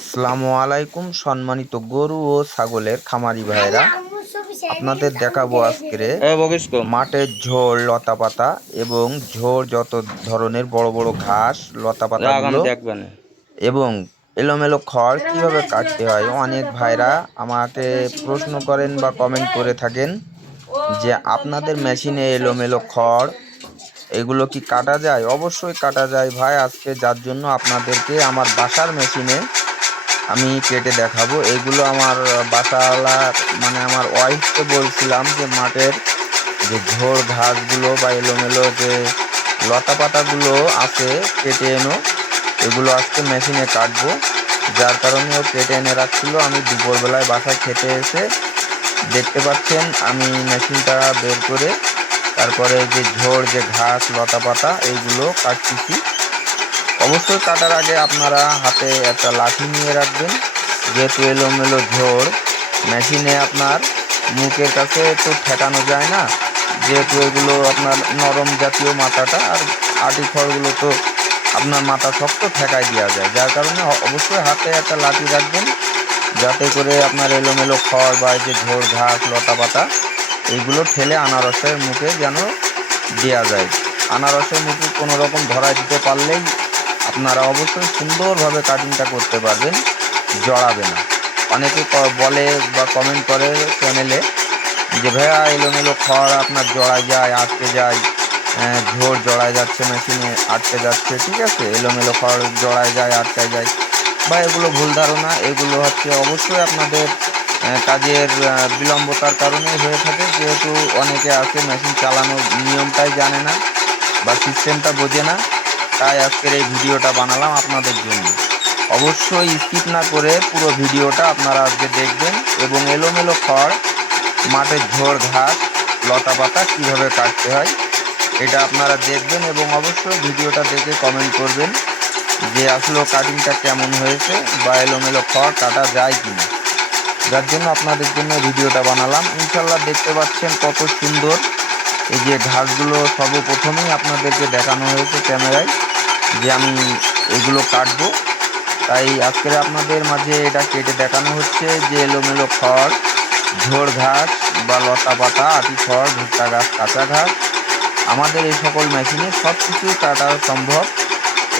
আসসালামু আলাইকুম সম্মানিত গরু ও ছাগলের খামারি ভাইরা আপনাদের দেখাবো আজকে মাঠের ঝোড় লতা পাতা এবং ঝোড় যত ধরনের বড় বড় ঘাস লতা পাতা এবং এলোমেলো খড় কীভাবে কাটতে হয় অনেক ভাইরা আমাকে প্রশ্ন করেন বা কমেন্ট করে থাকেন যে আপনাদের মেশিনে এলোমেলো খড় এগুলো কি কাটা যায়? অবশ্যই কাটা যায় ভাই আজকে যার জন্য আপনাদেরকে আমার বাসার মেশিনে আমি কেটে দেখাবো। এগুলো আমার বাসাওয়ালা মানে আমার ওয়াইফকে বলছিলাম যে মাঠের যে ঝোড় ঘাসগুলো বা এলোমেলো যে লতা পাতাগুলো আছে, কেটে এনো। এগুলো আজকে মেশিনে কাটবো। যার কারণে ও কেটে এনে রাখছিল। আমি দুপুরবেলায় বাসায় খেতে এসে দেখতে পাচ্ছেন, আমি মেশিনটা বের করে তারপরে যে ঝোড় যে ঘাস, লতা পাতা, এইগুলো কাটতেছি। অবশ্যই কাটার আগে আপনারা হাতে একটা লাঠি নিয়ে রাখবেন। যেহেতু এলোমেলো ঝোড়, মেশিনে আপনার মুখের কাছে তো ঠেকানো যায় না। যেহেতু এগুলো আপনার নরম জাতীয় মাথাটা, আর আটি খড়গুলো তো আপনার মাথা শক্ত ঠেকায় দেওয়া যায়। যার কারণে অবশ্যই হাতে একটা লাঠি রাখবেন, যাতে করে আপনার এলোমেলো খড় বা যে ঝোড় ঘাস লতা পাতা এইগুলো ঠেলে আনারসের মুখে যেন দেওয়া যায়। আনারসের মুখে কোনো রকম ধরা দিতে পারলেই আপনারা অবশ্যই সুন্দরভাবে কাটিংটা করতে পারবেন, জড়াবে না। অনেকে বলে বা কমেন্ট করে চ্যানেলে যে, ভাইয়া, এলোমেলো খড় আপনার জড়ায় যায়, আটকে যায় ঝোর জড়ায় যাচ্ছে মেশিনে আটকে যাচ্ছে, ঠিক আছে? এলোমেলো খড় জড়ায় যায়, আটকে যায়। বা এগুলো ভুল ধারণা, এগুলো হচ্ছে অবশ্যই আপনাদের কাজের বিলম্বতার কারণেই হয়ে থাকে। যেহেতু অনেকে আছে মেশিন চালানোর নিয়মটাই জানে না বা সিস্টেমটা বোঝে না। তাই আজকের এই ভিডিওটা বানালাম আপনাদের জন্য। অবশ্যই স্কিপ না করে পুরো ভিডিওটা আপনারা আজকে দেখবেন এবং এলোমেলো খড়, মাঠের ঝোড় ঘাস, লতা পাতা কীভাবে কাটতে হয়, এটা আপনারা দেখবেন এবং অবশ্যই ভিডিওটা দেখে কমেন্ট করবেন যে আসলে কাটিংটা কেমন হয়েছে বা এলোমেলো খড় কাটা যায় কিনা। যার জন্য আপনাদের জন্য ভিডিওটা বানালাম। ইনশাল্লাহ দেখতে পাচ্ছেন কত সুন্দর এই যে ঘাসগুলো সর্বপ্রথমেই আপনাদেরকে দেখানো হয়েছে ক্যামেরায়। যে আমি এগুলো কাটবো। তাই আজকের আপনাদের মাঝে এটা কেটে দেখানো হচ্ছে যে এলোমেলো খড় ঝোড় ঘাস বা লতা পাতা আটি খড়, ভুট্টা ঘাস কাঁচা ঘাস, আমাদের এই সকল মেশিনে সব কিছুই কাটা সম্ভব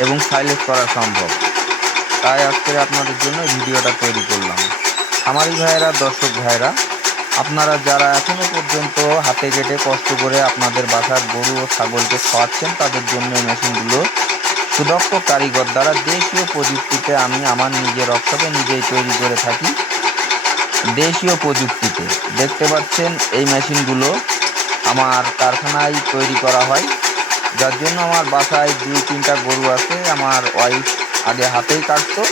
এবং সাইলেজ করা সম্ভব। তাই আজকে আপনাদের জন্য ভিডিওটা তৈরি করলাম। আমারই ভাইয়েরা, দর্শক ভাইয়েরা, আপনারা যারা এখনও পর্যন্ত হাতে কেটে কষ্ট করে আপনাদের বাসার গরু ও ছাগলকে খাওয়াচ্ছেন, তাদের জন্য এই মেশিনগুলো সুদক্ষ কারিগর দ্বারা দেশীয় প্রযুক্তিতে আমি আমার নিজের অক্ষরে নিজেই তৈরি করে থাকি। দেশীয় প্রযুক্তিতে দেখতে পাচ্ছেন, এই মেশিনগুলো আমার কারখানায় তৈরি করা হয়। যার জন্য আমার বাসায় দুই, তিনটা গরু আছে, আমার ওয়াইফ আগে হাতেই কাটতো।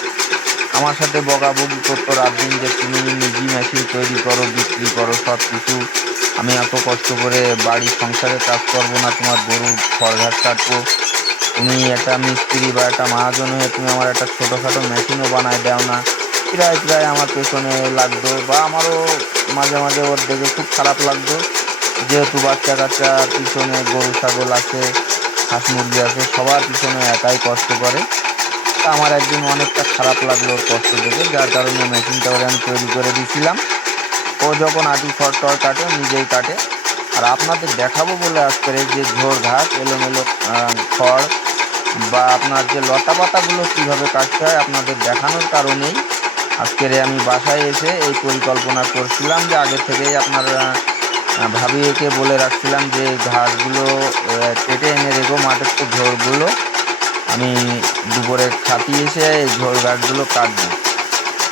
আমার সাথে বকাবকি করতো, রাত দিন যে তুমি নিজেই মেশিন তৈরি করো, বিক্রি করো সব কিছু আমি এত কষ্ট করে বাড়ি সংসারে কাজ করব না, তোমার গরু খড় ঘাস কাটবো। তুমি একটা মিস্ত্রি বা একটা মহাজন হয়ে তুমি আমার একটা ছোটোখাটো মেশিনও বানায় দাও না। প্রায় প্রায় আমার পেছনে লাগতো বা আমারও মাঝে মাঝে ওর দেখে খুব খারাপ লাগতো। যেহেতু বাচ্চা কাচ্চা পিছনে গরু, ছাগল আছে, হাঁস মুরগি আছে, সবার পিছনে একাই কষ্ট করে। তা আমার একদিন অনেকটা খারাপ লাগল ওর কষ্ট দেখে, যার কারণে মেশিনটা ওরে আমি তৈরি করে দিয়েছিলাম ও যখন আটি, খড় টড় কাটে নিজেই কাটে। আর আপনাদের দেখাবো বলে আজকের যে ঝোড় ঘাস, এলোমেলো খড় বা আপনার যে লতা পাতাগুলো কীভাবে কাটতে হয় আপনাদের দেখানোর কারণেই আজকের আমি বাসায় এসে এই পরিকল্পনা করছিলাম যে আগে থেকেই আপনার ভাবিয়েকে বলে রাখছিলাম যে ঘাসগুলো কেটে এনে রেখো মাঠের তো ঝোড়গুলো আমি দুপুরে খাটিয়ে এসে এই ঝোড় ঘাসগুলো কাটবো।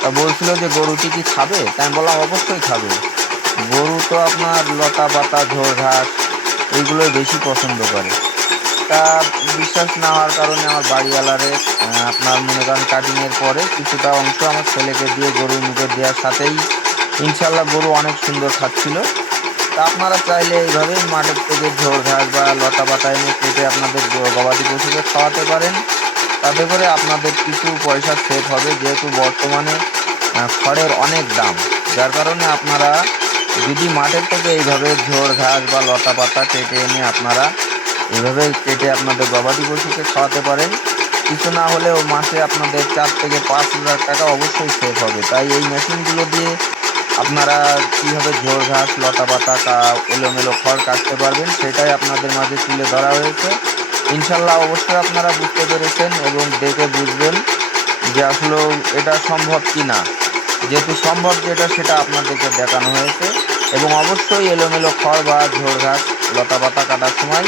তা বলছিল যে গরুটি কি খাবে? তাই আমি অবশ্যই খাবে। গরু তো আপনার লতা পাতা ঝোড় ঘাস, এইগুলোই বেশি পছন্দ করে। তা বিশ্বাস না হওয়ার কারণে আমার বাড়িওয়ালারে আপনার মনে করেন কাটিংয়ের পরে কিছুটা অংশ আমার ছেলেকে দিয়ে গরুর মুখে দেওয়ার সাথেই ইনশাল্লাহ গরু অনেক সুন্দর খাচ্ছিল। তা আপনারা চাইলে এইভাবেই মাঠের থেকে ঝোড় ঘাস বা লতা পাতা এনে কেটে আপনাদের গবাদি পশুকে খাওয়াতে পারেন। তাতে করে আপনাদের কিছু পয়সা সেভ হবে, যেহেতু বর্তমানে খড়ের অনেক দাম। যার কারণে আপনারা যদি মাঠের থেকে এইভাবে ঝোড় ঘাস বা লতা পাতা কেটে এনে আপনারা এইভাবে কেটে আপনাদের গবাদি পশুকে খাওয়াতে পারেন। কিছু না হলেও মাসে আপনাদের চার থেকে পাঁচ হাজার টাকা অবশ্যই সেভ হবে। তাই এই মেশিনগুলো দিয়ে আপনারা কীভাবে ঝোড় ঘাস, লতা পাতা কা এলোমেলো খড় কাটতে পারবেন, সেটাই আপনাদের মাঝে তুলে ধরা হয়েছে। ইনশাল্লাহ অবশ্যই আপনারা বুঝতে পেরেছেন এবং দেখে বুঝবেন যে আসলে এটা সম্ভব কি না যেহেতু সম্ভব যেটা, সেটা আপনাদেরকে দেখানো হয়েছে। এবং অবশ্যই এলোমেলো খড় বা ঝোড় ঘাস, লতা পাতা কাটার সময়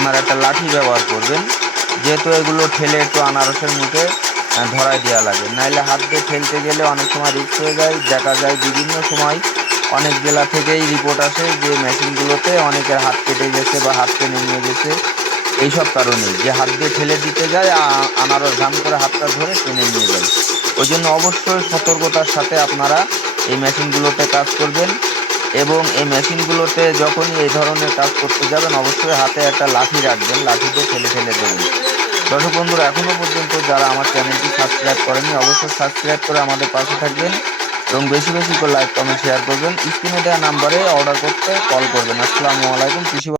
আপনারা একটা লাঠি ব্যবহার করবেন। যেহেতু এগুলো ঠেলে একটু আনারসের মুখে ধরায় দেওয়া লাগে। নাইলে হাত দিয়ে ঠেলতে গেলে অনেক সময় রিক্স হয়ে যায়। দেখা যায় বিভিন্ন সময় অনেক জেলা থেকেই রিপোর্ট আসে যে মেশিনগুলোতে অনেকের হাত কেটে গেছে বা হাত টেনে নিয়ে গেছে। এইসব কারণেই যে হাত দিয়ে ঠেলে দিতে যায় আনারস ধান করে হাতটা ধরে টেনে নিয়ে যায়। ওই জন্য অবশ্যই সতর্কতার সাথে আপনারা এই মেশিনগুলোতে কাজ করবেন। এবং এই মেশিনগুলোতে যখনই এই ধরনের কাজ করতে যাবেন, অবশ্যই হাতে একটা লাঠি রাখবেন। লাঠিতে ফেলে ফেলে দেবেন। দর্শক বন্ধুরা এখনও পর্যন্ত যারা আমার চ্যানেলটি সাবস্ক্রাইব করেনি অবশ্যই সাবস্ক্রাইব করে আমাদের পাশে থাকবেন এবং বেশি বেশি করে লাইক, কমেন্ট, শেয়ার করবেন। স্ক্রিনে দেওয়া নাম্বারে অর্ডার করতে কল করবেন। আসসালামু আলাইকুম, কৃষি